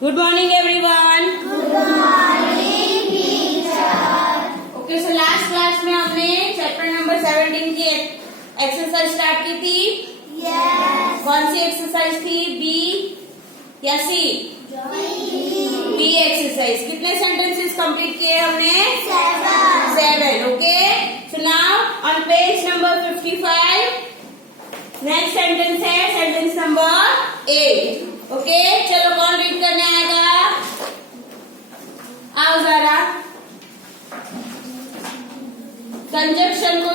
Good morning, everyone. Good morning, teacher. Okay, so last class में हमने chapter number 17 की exercise start की थी. Yes. कौन सी एक्सरसाइज थी? बी या सी? B exercise. कितने सेंटेंसेस कंप्लीट किए हमने? 7. Okay. So now on page number 55 next sentence है सेंटेंस नंबर 8. ओके, चलो कौन रीड करने आएगा? आओ जरा. कंजक्शन को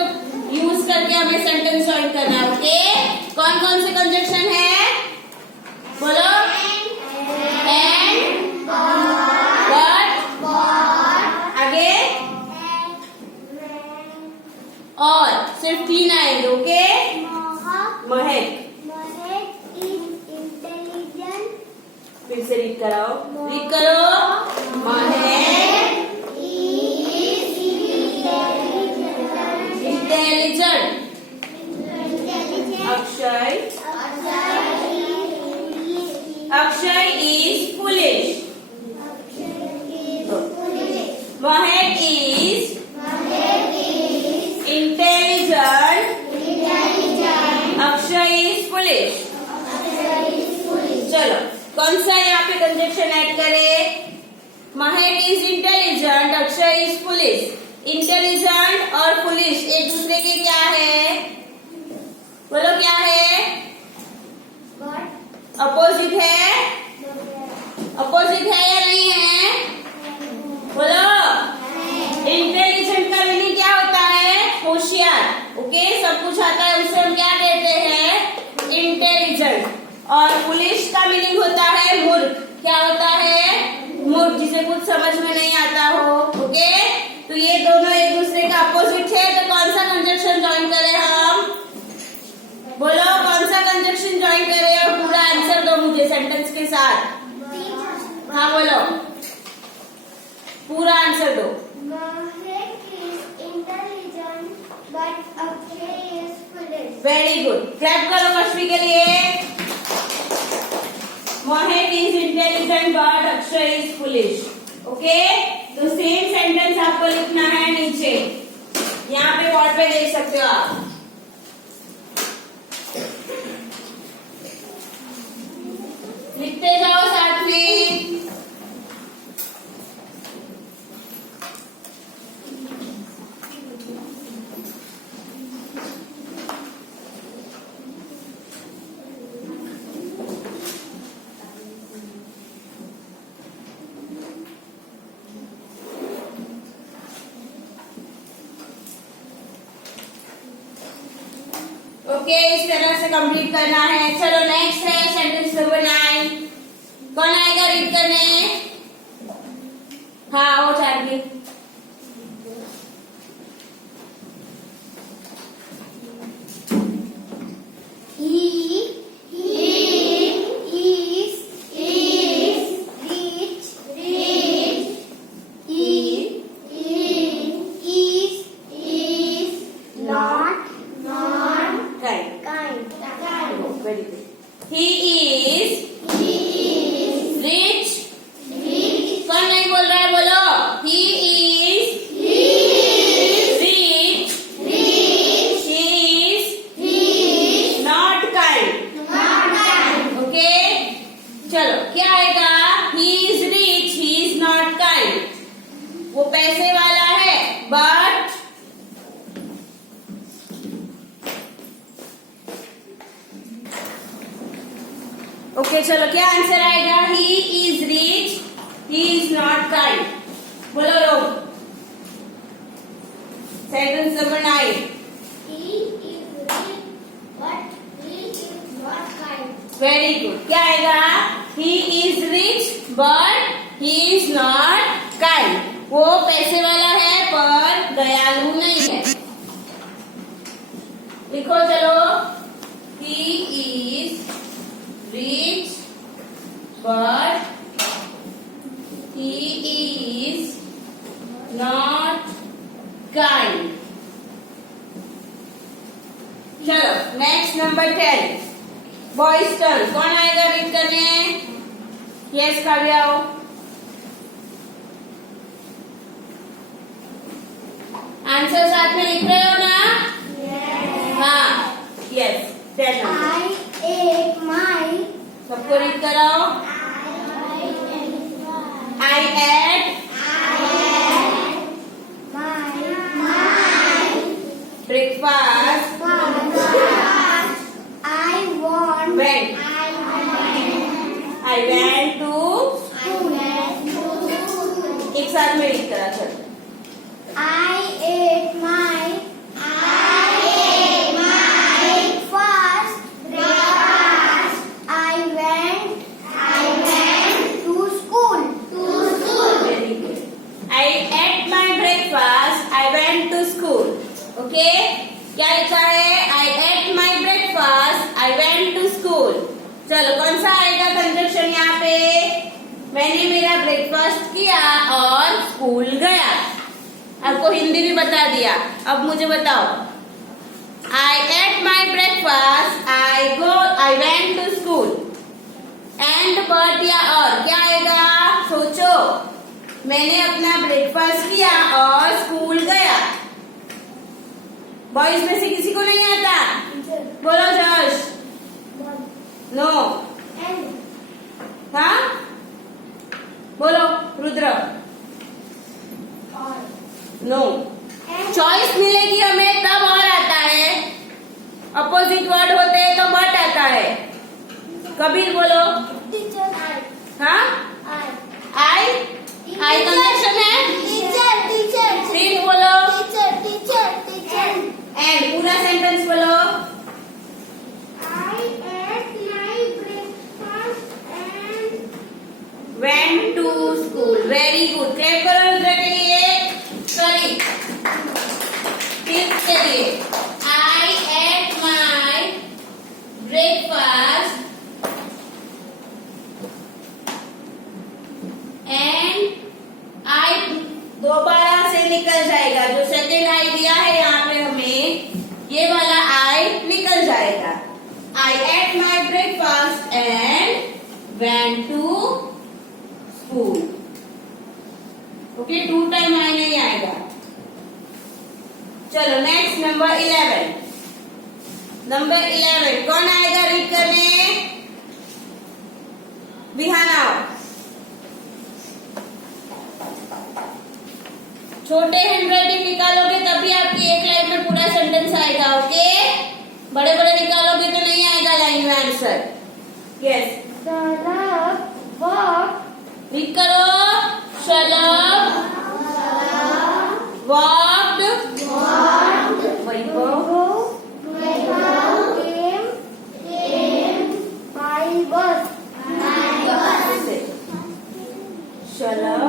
यूज करके हमें सेंटेंस ज्वाइन करना है. ओके, कौन कौन से कंजक्शन है? बोलो. एंड, बट, आगे और सिर्फ 3 आएंगे. ओके. महक. फिर से रीड कराओ. रीड करो. Mehak intelligent. Akshay is foolish. Mehak is intelligent. Akshay is foolish. चलो कौन सा यहाँ पे कंजक्शन ऐड करें? Mehak is intelligent, Akshay is foolish. Intelligent और फुलिश एक दूसरे के क्या है? बोलो क्या है? अपोजिट है. अपोजिट है या नहीं है? बोलो. इंटेलिजेंट का मीनिंग क्या होता है? होशियार. ओके, सब कुछ आता है उसे हम क्या कहते हैं? इंटेलिजेंट. और फुलिश का मीनिंग होता है मूर्ख. क्या होता है? मूर्ख, जिसे कुछ समझ में नहीं आता हो. ओके, तो ये दोनों एक दूसरे का अपोजिट है. तो कौन सा कंजक्शन ज्वाइन करें हम? बोलो कौन सा कंजक्शन ज्वाइन करें और पूरा आंसर दो मुझे सेंटेंस के साथ. हाँ बोलो, पूरा आंसर दो. Very good. क्लैप करो कश्मी के लिए. महक is intelligent but Akshay is foolish. Okay, तो सेम सेंटेंस आपको लिखना है नीचे. यहाँ पे बोर्ड पे देख सकते हो आप. लिखते जाओ साथ में. ओके, इस तरह से कंप्लीट करना है. चलो नेक्स्ट है सेंटेंस नंबर 9. कौन आएगा रीड करने? हाँ वो Charlie. Very good. He is rich. कौन नहीं बोल रहा है? बोलो. He is rich. He is not kind. Okay. चलो क्या आएगा? He is rich. He is not kind. वो पैसे वाला है but ओके, चलो क्या आंसर आएगा? He is rich, he is not kind. बोलो लोग. Sentence number 9. Very good. क्या आएगा? He is rich but he is not kind. वो पैसे वाला है पर दयालु नहीं है. लिखो चलो. He is rich but he is not kind. चलो नेक्स्ट नंबर 10 बॉयज टर्न. कौन आएगा रीड करने? यस काव्या आओ। आंसर साथ में लिख रहे हो ना? हाँ, यस। I ate my. सबको रीड कराओ। I ate my breakfast I want. when I went to एक साथ में रीड करा चल। I ate my breakfast. I went to school. Very good. I ate my breakfast. I went to school. Okay? क्या लिखा है? I ate my breakfast. I went to school. चलो कौन सा आएगा कंजक्शन यहाँ पे? मैंने मेरा ब्रेकफास्ट किया और स्कूल गया। आपको हिंदी भी बता दिया। अब मुझे बताओ। I ate my breakfast. I went to school. And but या और क्या आएगा? सोचो। मैंने अपना ब्रेकफास्ट किया और स्कूल गया। बॉयज में से किसी को नहीं आता? बोलो जश। नो। हाँ बोलो रुद्र। नो। चॉइस मिलेगी हमें तब और आता है। अपोजिट वर्ड होते हैं तो बट आता है। कबीर बोलो। हाँ आई कंजक्शन है। प्रीत बोलो। एंड पूरा सेंटेंस बोलो। Went to school. Very good. Clap करो रुद्र के लिए। सॉरी फिफ्थ के लिए। I ate my breakfast and I दोबारा से निकल जाएगा। जो सेकेंड आई दिया है यहाँ पे हमें, ये वाला आई निकल जाएगा। I ate my breakfast and went to school. Okay, 2 time I नहीं आएगा। चलो नेक्स्ट नंबर 11। नंबर 11 कौन आएगा रीड करने? बिहान आओ। छोटे हैंडराइटिंग निकालोगे तभी आपकी एक लाइन में पूरा सेंटेंस आएगा। ओके, बड़े बड़े निकालोगे तो नहीं आएगा लाइन में आंसर। यस, रीड करो। शलभ वॉक्ड वैभव शलभ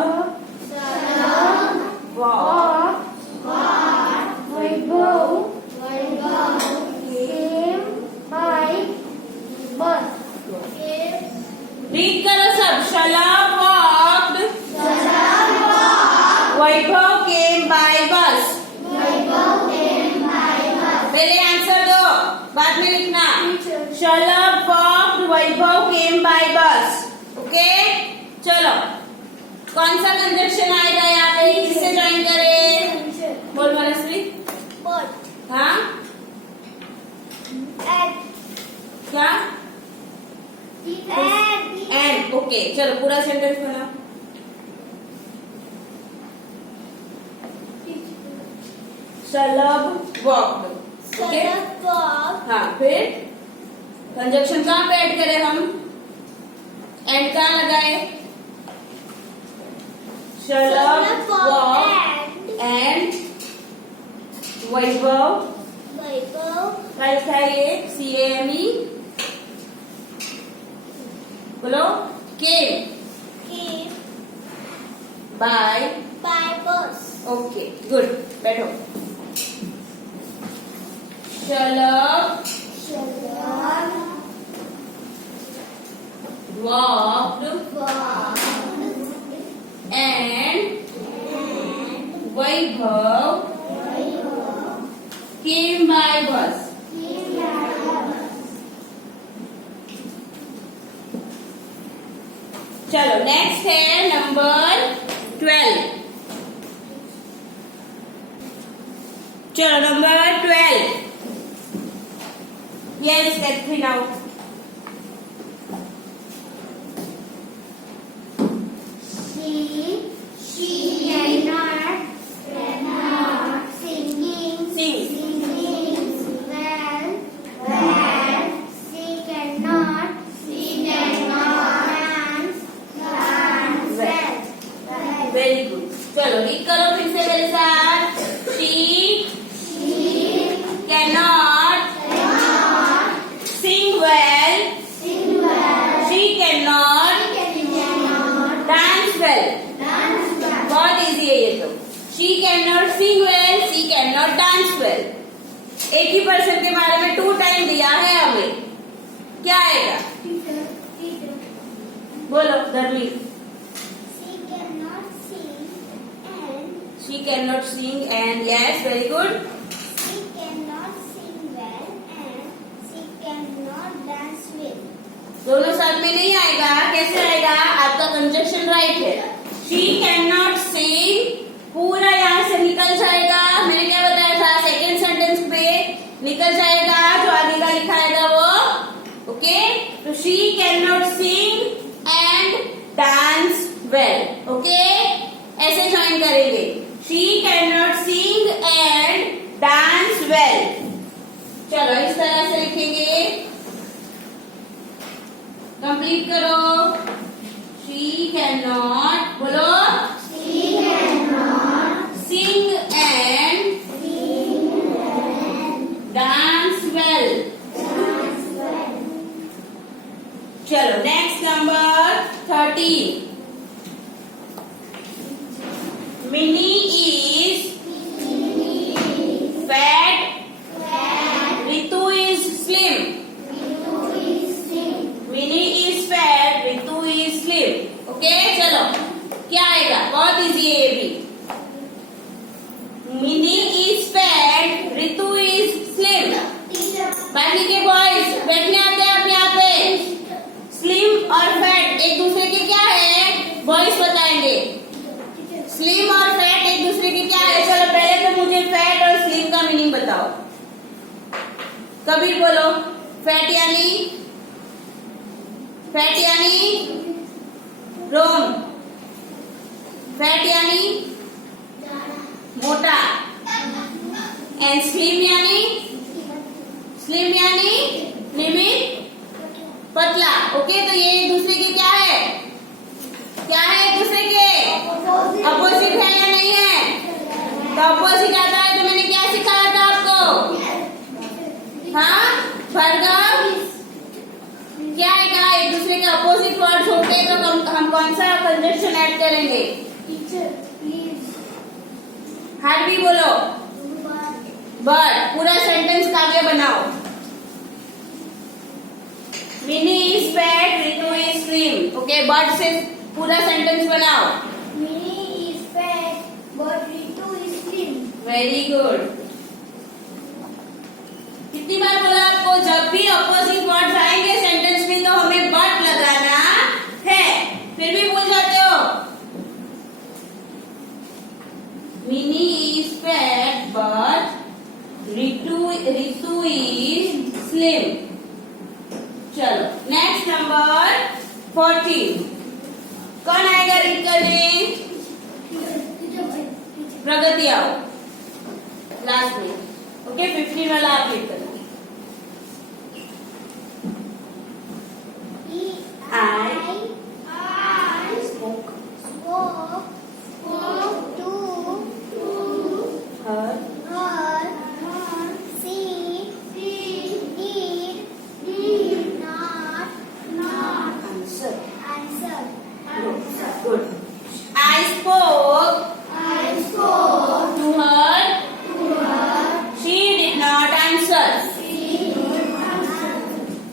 रीड करो सब। शलभ वॉक्ड वैभव केम बाय बस। पहले आंसर दो, बाद में लिखना। शलभ वॉक्ड वैभव केम बाय बस। ओके, चलो कौन सा कंजक्शन आएगा यहाँ पे? किससे ज्वाइन करे? बोल मनस्वी। हाँ क्या? एंड। ओके, चलो पूरा सेंटेंस बनाओ। शलभ वॉक्ड। ओके, हाँ फिर कंजक्शन कहाँ पे ऐड करें हम? एंड कहाँ लगाए? शलभ वॉक्ड एंड वैभव क्या लिखा है ये? CAME बोलो। Came by bus. Okay good, बैठो। Shalabh walked and Vaibhav came by bus. चलो नेक्स्ट है नंबर 12. चलो number 12. Yes, step 3 now. She cannot singing well. She cannot dance well. Very good. चलो रीड करो फिर से मेरे साथ. She cannot sing well. She cannot dance well. बहुत इजी है ये तो. She cannot sing well. She cannot dance well. एक ही पर्सन के बारे में 2 टाइम दिया है हमें. क्या आएगा? बोलो धर्मी. She cannot sing She cannot sing and and yes, very good. she cannot sing well and she cannot dance well. दोनों साथ में नहीं आएगा. कैसे आएगा? आपका कंजक्शन राइट है. She cannot sing पूरा यहाँ से निकल जाएगा. मैंने क्या बताया था? सेकेंड सेंटेंस पे निकल जाएगा. जो आगे का लिखा आएगा वो. ओके. तो she cannot sing and dance well. Okay. ऐसे ज्वाइन करेंगे. She cannot sing and dance well. चलो इस तरह से लिखेंगे. कंप्लीट करो. She cannot बोलो. She cannot Sing and dance well. चलो next number 13. Minnie is fat. Ritu is slim. Minnie is fat. Ritu is slim. Okay चलो क्या आएगा? बहुत इजी है ये भी. Minnie is fat. Ritu is slim. बाकी के बॉयज बैठने आते हैं आप यहाँ पे. स्लिम और फैट एक दूसरे के क्या है? बॉयज बताएंगे. स्लिम और फैट एक दूसरे के क्या है? चलो पहले तो मुझे फैट और स्लिम का मीनिंग बताओ. कबीर बोलो. फैट यानी रोम. फैट यानी मोटा. एंड स्लिम यानी लिमिट पतला. ओके तो ये एक दूसरे के क्या है? एक दूसरे के अपोजिट है या नहीं है? तो अपोजिट आता है तो मैंने क्या सिखाया था आपको? हाँ भार्गव क्या आएगा? एक दूसरे के अपोजिट वर्ड्स होते हैं तो हम कौन सा कंजक्शन ऐड करेंगे? हार्वी बोलो. बट पूरा सेंटेंस काव्य बनाओ. Mini is fat. Ritu is slim. Okay but से पूरा सेंटेंस बनाओ. Minnie is fat, but Ritu is slim. Very good. कितनी बार बोला आपको? जब भी अपोजिट वर्ड्स आएंगे सेंटेंस में तो हमें बट लगाना है. फिर भी भूल जाते हो. Mini is fat but Ritu is slim. चलो नेक्स्ट नंबर 14. कौन आएगा रीड करने? प्रगति आओ लास्ट में. ओके 15 वाला आप रीड करो. I spoke to her her. She did not answer. answer. Good. I spoke to her. She did not answer.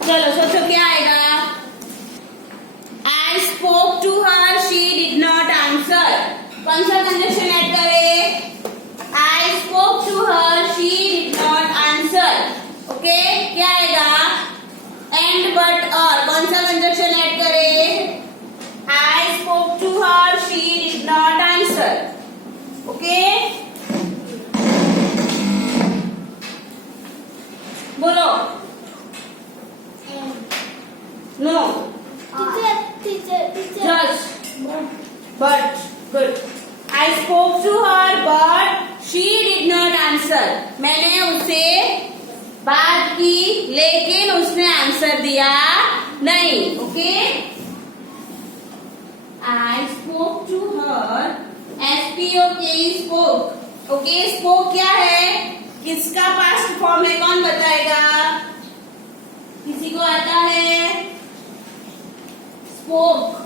चलो सोचो क्या आएगा? I spoke to her. She did not answer. कौन सा कंजक्शन ऐड करें? I spoke to her. She did not answer. Okay क्या आएगा? And but और कौन सा कंजक्शन ऐड करें? I But good. I spoke to her, but she did not answer. मैंने उससे बात की, लेकिन उसने आंसर दिया नहीं. Okay? I spoke to her. S-P-O-K-E spoke. Okay? Spoke क्या है? किसका पास्ट फॉर्म है? कौन बताएगा? किसी को आता है? Spoke.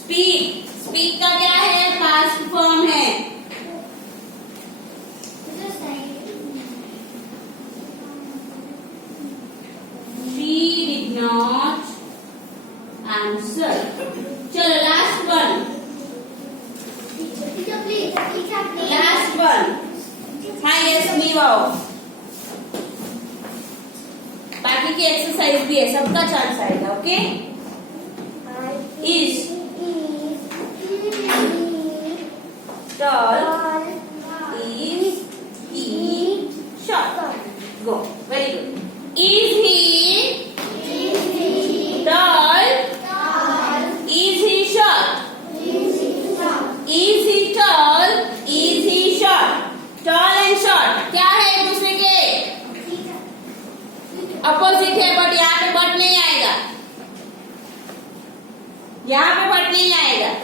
Speak. Speak का क्या है? पास्ट फॉर्म है. She did not answer. चलो लास्ट वन. Last one. हाँ यस मीव आओ. बाकी की एक्सरसाइज भी है, सबका चांस आएगा. Okay. Is tall, is he short? Go. Very good. Is he tall? Is he short? Is he tall? Is he short? Tall and short क्या है एक दूसरे के अपोजिट है, बट यहाँ पे बट नहीं आएगा. यहाँ पे बट नहीं आएगा.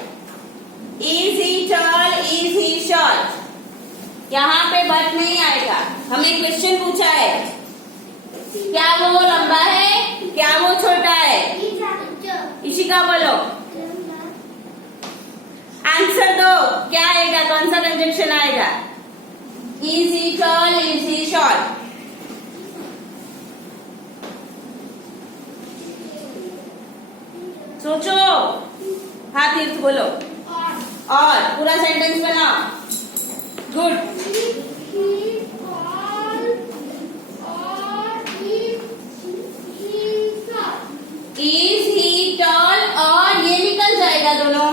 Is he tall? Is he short? यहाँ पे बट नहीं आएगा. हमें क्वेश्चन पूछा है, क्या वो लंबा है, क्या वो छोटा है? इशिका बोलो, आंसर दो. क्या आएगा? कौन सा कंजक्शन आएगा? Is he tall? Is he short? सोचो. हाँ तीर्थ बोलो. और पूरा सेंटेंस बनाओ. गुड. Is he tall? और ये निकल जाएगा दोनों.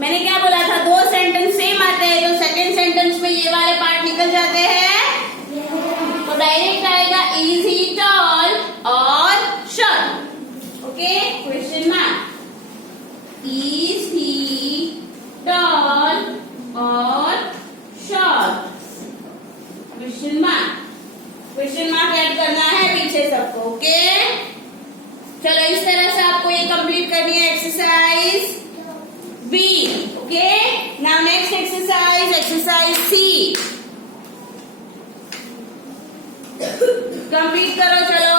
मैंने क्या बोला था? दो सेंटेंस सेम आते हैं तो सेकंड सेंटेंस में ये वाले पार्ट निकल जाते हैं. तो डायरेक्ट आएगा is he tall और short. Okay. Question mark. Is he tall or short? Question mark. Question mark add करना है पीछे सबको. ओके. चलो इस तरह से आपको ये कंप्लीट करनी है exercise B. Okay. Now next exercise, exercise C. Complete करो. चलो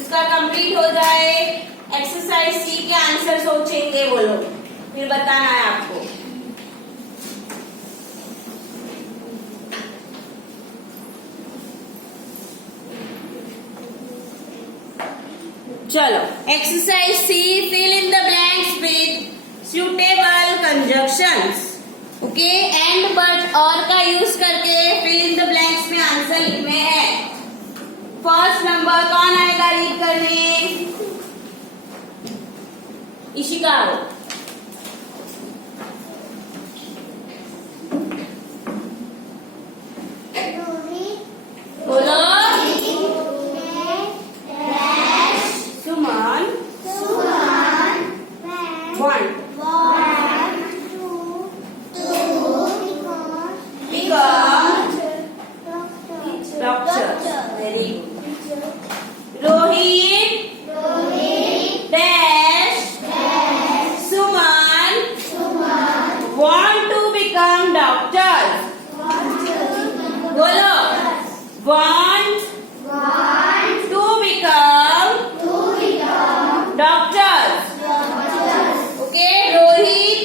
इसका कंप्लीट हो जाए. एक्सरसाइज सी के आंसर सोचेंगे बोलो, फिर बताना है आपको. चलो exercise C. Fill in the blanks with suitable conjunctions. Okay. And but और का यूज करके फिल इन द ब्लैंक्स में आंसर लिखने हैं. फर्स्ट नंबर कौन आएगा रीड करने? इशिका. बोलो. सुमन want become doctor. Very good. Rohit dash Suman want to become doctors. बोलो. Want to become doctors. Okay. Rohit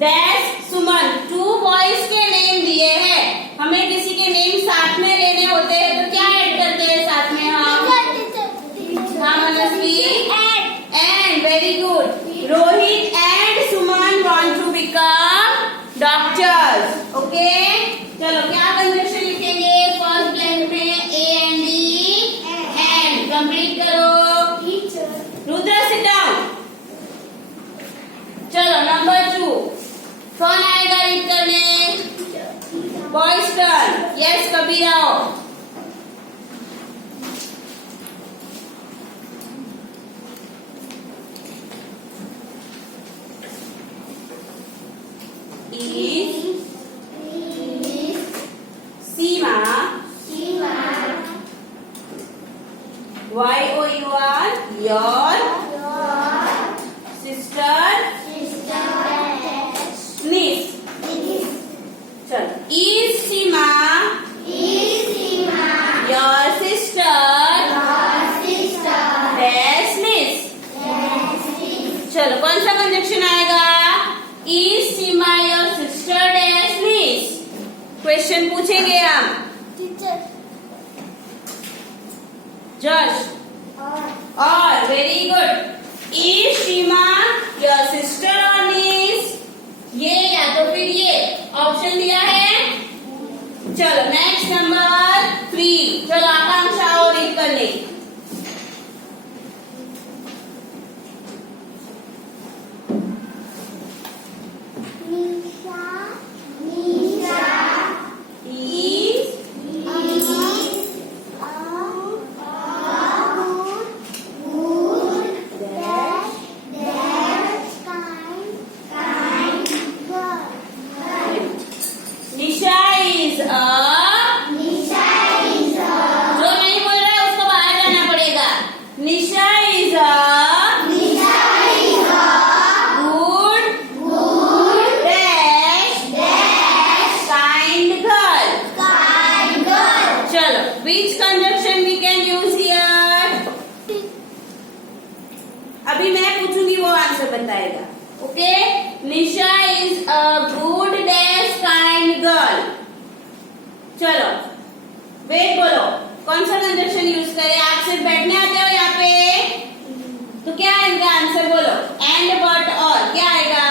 dash Suman. Two boys के नेम दिए हैं. हमें किसी के नेम साथ में लेने होते हैं तो क्या ऐड करते हैं साथ में? हम Manasvi and. Very good. Rohit and Suman want to become doctors. Okay. चलो क्या कंजक्शन लिखेंगे फर्स्ट ब्लैंक में? A and D and. Complete करो. Rudra sit down. चलो नंबर 2 कौन आएगा रीड करने? Boys turn. यस कबीर आओ. Your your sister sister niece. चलो, is Seema is Seema your sister your sister dash niece. चलो, कौन सा कंजक्शन आएगा? is Seema your sister dash niece. Question पूछेंगे हम. teacher जश और very good. is Seema your sister और niece? ये या तो फिर ये ऑप्शन दिया है. चलो, नेक्स्ट नंबर 3. चलो, आकांक्षा और रीड कर ले. Nisha is is a good dash kind girl. Nisha is a. Nisha is a जो नहीं बोल रहा है उसको बाहर जाना पड़ेगा. निशा is a good dash kind girl. kind girl. चलो, which conjunction we can use here? अभी मैं पूछूंगी वो आंसर बताएगा. Okay, Nisha is a good dash kind girl. चलो, वेट बोलो, कौन सा कंजक्शन यूज करें? आप सिर्फ बैठने आते हो यहाँ पे, तो क्या है इनका आंसर बोलो. एंड बट और क्या आएगा?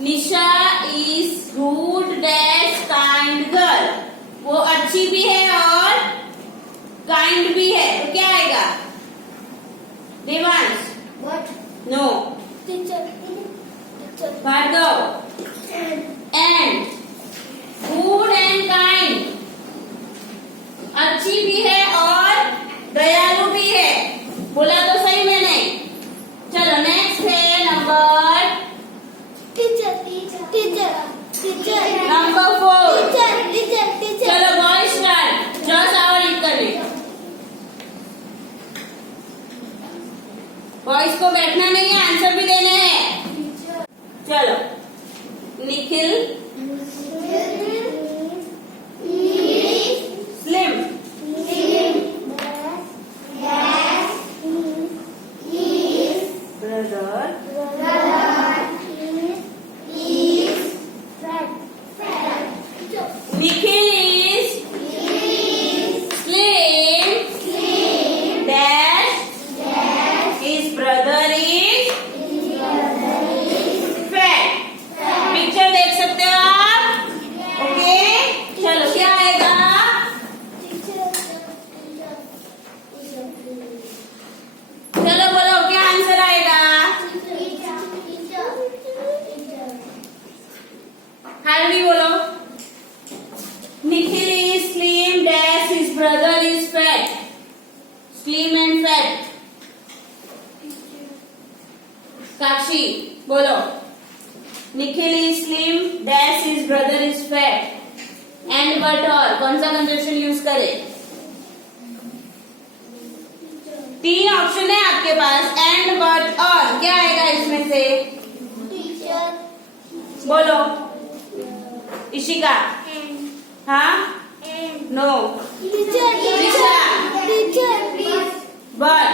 Nisha is good dash kind girl. वो अच्छी भी है और काइंड भी है, तो क्या आएगा? Devansh? What? No. Teacher. Bhargav? And good and kind, अच्छी भी है और दयालु भी है. बोला तो सही मैंने. चलो, नेक्स्ट है नंबर Teacher. नंबर 4. Teacher. चलो, बॉय स्टार्ट. जस्ट और रीड कर ले. बॉयज को बैठना नहीं है, आंसर भी देने हैं. चलो, Nikhil slim brother Nikhil is slim dash his brother is fat. Picture देख सकते हो आप. ओके, चलो, क्या आएगा? चलो बोलो, क्या आंसर आएगा? हार्वी बोलो. Nikhil is slim dash his brother is fat. Slim and fat. Sakshi बोलो. Nikhil is slim dash his brother is fat. And but और कौन सा कंजक्शन यूज करें? 3 ऑप्शन है आपके पास. एंड बट और क्या आएगा इसमें से? बोलो. इशिका? हाँ? नो. बट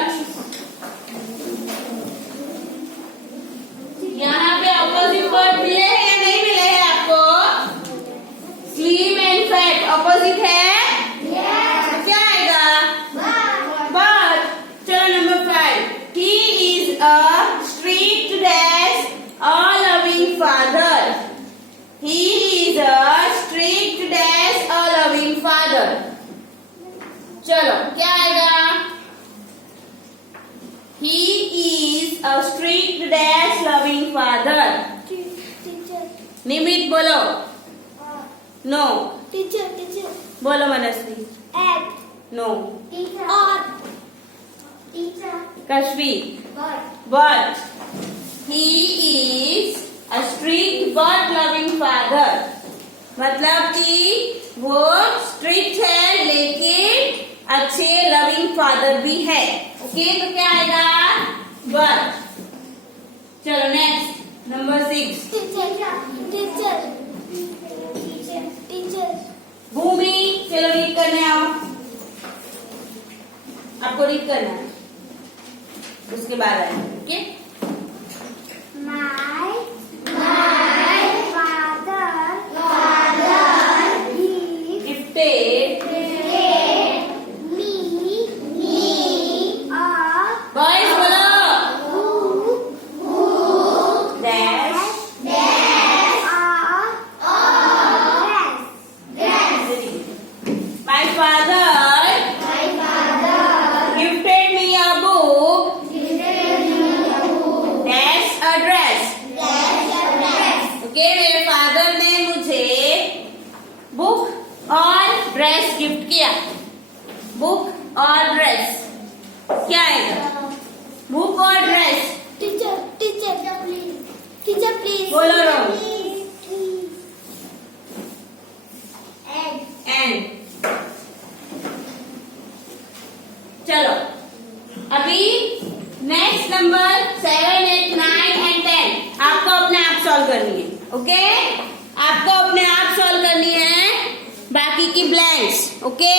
यहाँ पे ऑपोजिट वर्ड मिले हैं या नहीं मिले हैं आपको? स्लिम एंड फैट ऑपोजिट है. क्या आएगा? बट. चलो, number 5. He is a strict dash a loving father. He is a strict dash a loving father. चलो, क्या आएगा? He is a strict dash loving father. निमित बोलो. नो. बोलो Manasvi. No. Kashvi. But he is a strict but loving father. मतलब कि वो strict है लेकिन अच्छे लविंग फादर भी है. ओके, तो क्या आएगा? वर्क। चलो नेक्स्ट, नंबर 6। टीचर भूमि, चलो रीड करने आओ। आपको रीड करना है, उसके बाद आए, okay? My father Gifted me a boys, बोलो। book Dash My father gifted me a book. Dash a dress. Okay, मेरे फादर ने मुझे बुक और ड्रेस गिफ्ट किया। बुक और ड्रेस क्या आएगा? बुक और ड्रेस। Teacher, please. बोलो रोम। And एंड चलो अभी नेक्स्ट नंबर 7, 8, 9 एंड 10 आपको अपने आप सॉल्व करनी है। ओके, आपको अपने आप सॉल्व करनी है, बाकी की ब्लैंक्स। ओके,